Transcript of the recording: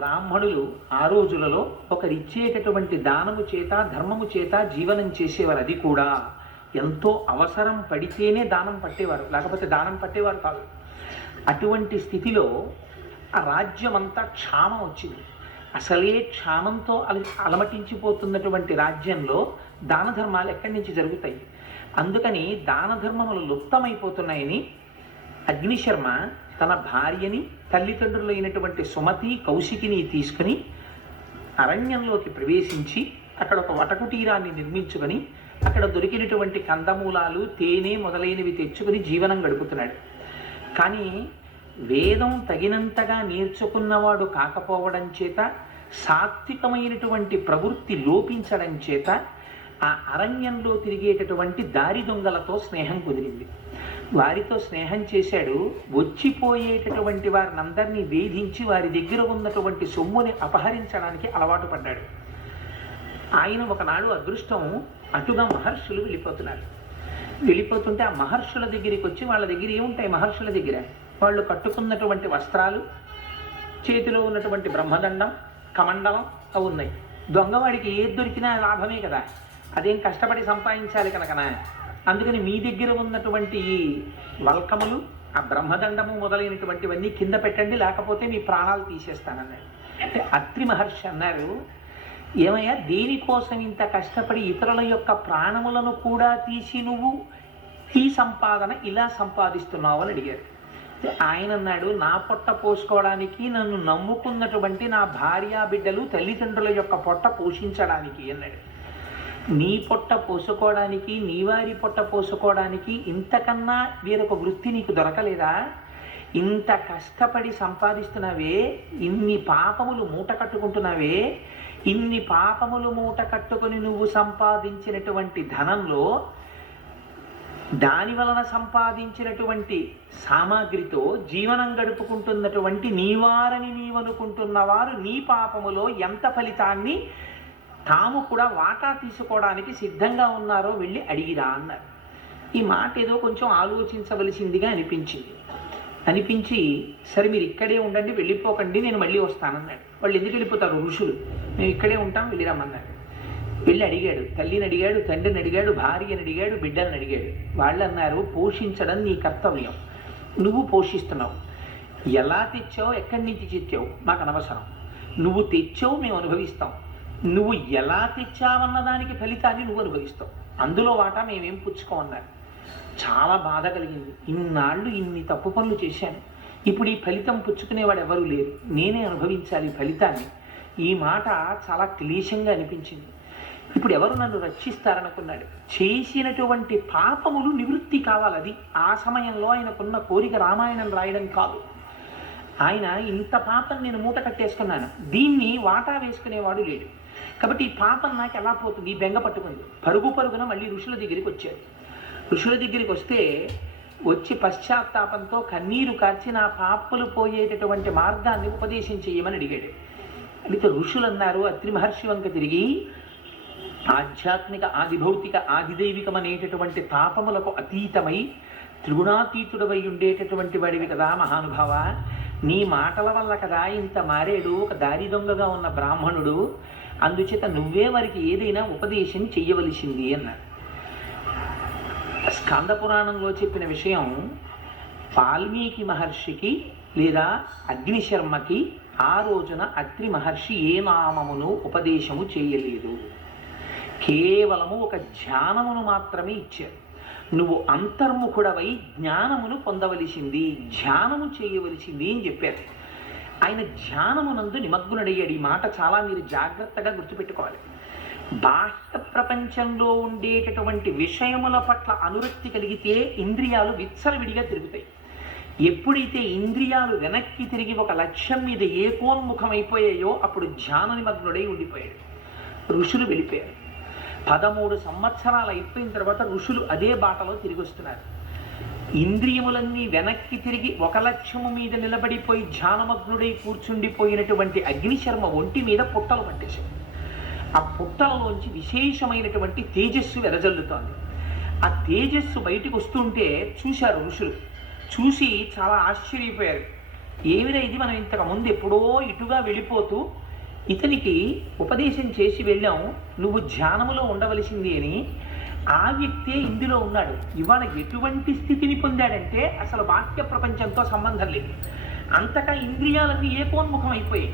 బ్రాహ్మణులు ఆ రోజులలో ఒకరిచ్చేటటువంటి దానము చేత ధర్మము చేత జీవనం చేసేవారు. అది కూడా ఎంతో అవసరం పడితేనే దానం పట్టేవారు, లేకపోతే దానం పట్టేవారు కాదు. అటువంటి స్థితిలో ఆ రాజ్యం అంతా క్షామం వచ్చింది. అసలే క్షామంతో అలమటించిపోతున్నటువంటి రాజ్యంలో దాన ధర్మాలు ఎక్కడి నుంచి జరుగుతాయి? అందుకని దాన ధర్మములు లుప్తమైపోతున్నాయని అగ్నిశర్మ తన భార్యని, తల్లిదండ్రులైనటువంటి సుమతి, కౌశికిని తీసుకుని అరణ్యంలోకి ప్రవేశించి అక్కడ ఒక వటకుటీరాన్ని నిర్మించుకొని అక్కడ దొరికినటువంటి కందమూలాలు, తేనె మొదలైనవి తెచ్చుకొని జీవనం గడుపుతున్నాడు. కానీ వేదం తగినంతగా నేర్చుకున్నవాడు కాకపోవడం చేత, సాత్వికమైనటువంటి ప్రవృత్తి లోపించడం చేత ఆ అరణ్యంలో తిరిగేటటువంటి దారి దొంగలతో స్నేహం కుదిరింది. వారితో స్నేహం చేశాడు. వచ్చిపోయేటటువంటి వారిని అందరినీ వేధించి వారి దగ్గర ఉన్నటువంటి సొమ్ముని అపహరించడానికి అలవాటు పడ్డాడు. ఆయన ఒకనాడు అదృష్టం, అటుగా మహర్షులు వెళ్ళిపోతుంటే ఆ మహర్షుల దగ్గరికి వచ్చి, వాళ్ళ దగ్గర ఏముంటాయి మహర్షుల దగ్గర? వాళ్ళు కట్టుకున్నటువంటి వస్త్రాలు, చేతిలో ఉన్నటువంటి బ్రహ్మదండం, కమండలం అవి ఉన్నాయి. దొంగవాడికి ఏది దొరికినా లాభమే కదా, అదేం కష్టపడి సంపాదించాలి కనుకనా. అందుకని మీ దగ్గర ఉన్నటువంటి వల్కములు, ఆ బ్రహ్మదండము మొదలైనటువంటివన్నీ కింద పెట్టండి, లేకపోతే మీ ప్రాణాలు తీసేస్తానన్నాడు. అంటే అత్రి మహర్షి అన్నారు, ఏమయ్యా దేనికోసం ఇంత కష్టపడి ఇతరుల యొక్క ప్రాణములను కూడా తీసి నువ్వు ఈ సంపాదన ఇలా సంపాదిస్తున్నావు అని అడిగారు. ఆయన అన్నాడు, నా పొట్ట పోసుకోవడానికి, నన్ను నమ్ముకున్నటువంటి నా భార్యా బిడ్డలు తల్లిదండ్రుల యొక్క పొట్ట పోషించడానికి అన్నాడు. నీ పొట్ట పోసుకోవడానికి, నీ వారి పొట్ట పోసుకోవడానికి ఇంతకన్నా వేరొక వృత్తి నీకు దొరకలేదా? ఇంత కష్టపడి సంపాదిస్తున్నావే, ఇన్ని పాపములు మూట కట్టుకుంటున్నావే, ఇన్ని పాపములు మూట కట్టుకొని నువ్వు సంపాదించినటువంటి ధనంలో దాని వలన సంపాదించినటువంటి సామాగ్రితో జీవనం గడుపుకుంటున్నటువంటి నీవారని నీవనుకుంటున్న వారు నీ పాపములో ఎంత ఫలితాన్ని తాము కూడా వాటా తీసుకోవడానికి సిద్ధంగా ఉన్నారో వెళ్ళి అడిగిరా అన్నారు. ఈ మాట ఏదో కొంచెం ఆలోచించవలసిందిగా అనిపించి సరే మీరు ఇక్కడే ఉండండి, వెళ్ళిపోకండి, నేను మళ్ళీ వస్తానన్నాడు. వాళ్ళు ఎందుకు వెళ్ళిపోతారు? ఋషులు. మేము ఇక్కడే ఉంటాం, వెళ్ళిరమ్మన్నాడు. వెళ్ళి అడిగాడు, తల్లిని అడిగాడు, తండ్రిని అడిగాడు, భార్యని అడిగాడు, బిడ్డలను అడిగాడు. వాళ్ళు అన్నారు, పోషించడం నీ కర్తవ్యం, నువ్వు పోషిస్తున్నావు. ఎలా తెచ్చావు, ఎక్కడి నుంచి తెచ్చావు మాకు అనవసరం, నువ్వు తెచ్చావు మేము అనుభవిస్తాం, నువ్వు ఎలా తెచ్చావన్న దానికి ఫలితాన్ని నువ్వు అనుభవిస్తావు, అందులో వాటా మేమేం పుచ్చుకోమన్నారు. చాలా బాధ కలిగింది. ఇన్నాళ్ళు ఇన్ని తప్పు పనులు చేశాను, ఇప్పుడు ఈ ఫలితం పుచ్చుకునేవాడు ఎవరూ లేరు, నేనే అనుభవించాలి ఫలితాన్ని. ఈ మాట చాలా క్లేశంగా అనిపించింది. ఇప్పుడు ఎవరు నన్ను రక్షిస్తారనుకున్నాడు. చేసినటువంటి పాపములు నివృత్తి కావాలి, అది ఆ సమయంలో ఆయనకున్న కోరిక రామాయణం రాయడం కాదు. ఆయన ఇంత పాపం నేను మూట కట్టేసుకున్నాను, దీన్ని వాటా వేసుకునేవాడు లేడు, కాబట్టి ఈ పాపం నాకు ఎలా పోతుంది, ఈ బెంగ పట్టుకుంది. పరుగున మళ్ళీ ఋషుల దగ్గరికి వచ్చాడు. ఋషుల దగ్గరికి వచ్చి పశ్చాత్తాపంతో కన్నీరు కార్చి నా పాపలు పోయేటటువంటి మార్గాన్ని ఉపదేశం చేయమని అడిగాడు. అయితే ఋషులు అన్నారు, అత్రి మహర్షి వంక తిరిగి, ఆధ్యాత్మిక, ఆదిభౌతిక, ఆదిదైవికం అనేటటువంటి పాపములకు అతీతమై త్రిగుణాతీతుడవై ఉండేటటువంటి వాడివి కదా మహానుభావ, నీ మాటల వల్ల కదా ఇంత మారేడు ఒక దారి దొంగగా ఉన్న బ్రాహ్మణుడు, అందుచేత నువ్వే వారికి ఏదైనా ఉపదేశం చెయ్యవలసింది అన్నాడు. స్కంద పురాణంలో చెప్పిన విషయం వాల్మీకి మహర్షికి లేదా అగ్నిశర్మకి ఆ రోజున అత్రి మహర్షి ఏ నామమును ఉపదేశము చేయలేదు, కేవలము ఒక ధ్యానమును మాత్రమే ఇచ్చారు. నువ్వు అంతర్ముఖుడవై జ్ఞానమును పొందవలసింది, ధ్యానము చేయవలసింది అని చెప్పారు. ఆయన ధ్యానమునందు నిమగ్నుడయ్యాడు. ఈ మాట చాలా మీరు జాగ్రత్తగా గుర్తుపెట్టుకోవాలి. బాహ్య ప్రపంచంలో ఉండేటటువంటి విషయముల పట్ల అనురక్తి కలిగితే ఇంద్రియాలు విచ్చలవిడిగా తిరుగుతాయి. ఎప్పుడైతే ఇంద్రియాలు వెనక్కి తిరిగి ఒక లక్ష్యం మీద ఏకోన్ముఖమైపోయాయో అప్పుడు ధ్యాన నిమగ్నుడై ఉండిపోయాడు. ఋషులు వెళ్ళిపోయారు. 13 సంవత్సరాలు అయిపోయిన తర్వాత ఋషులు అదే బాటలో తిరిగి వస్తున్నారు. ఇంద్రియములన్నీ వెనక్కి తిరిగి ఒక లక్ష్యము మీద నిలబడిపోయి ధ్యానమగ్నుడై కూర్చుండిపోయినటువంటి అగ్నిశర్మ ఒంటి మీద పుట్టలు పట్టేశారు. ఆ పుట్టలలోంచి విశేషమైనటువంటి తేజస్సు వెదజల్లుతోంది. ఆ తేజస్సు బయటికి వస్తుంటే చూశారు ఋషులు. చూసి చాలా ఆశ్చర్యపోయారు. ఏమిరా ఇది, మనం ఇంతకు ముందు ఎప్పుడో ఇటుగా వెళ్ళిపోతూ ఇతనికి ఉపదేశం చేసి వెళ్ళాం, నువ్వు ధ్యానములో ఉండవలసింది అని. ఆ వ్యక్తే ఇందులో ఉన్నాడు. ఇవాళ ఎటువంటి స్థితిని పొందాడంటే అసలు బాహ్య ప్రపంచంతో సంబంధం లేదు, అంతటా ఇంద్రియాలన్నీ ఏకోన్ముఖం అయిపోయాయి.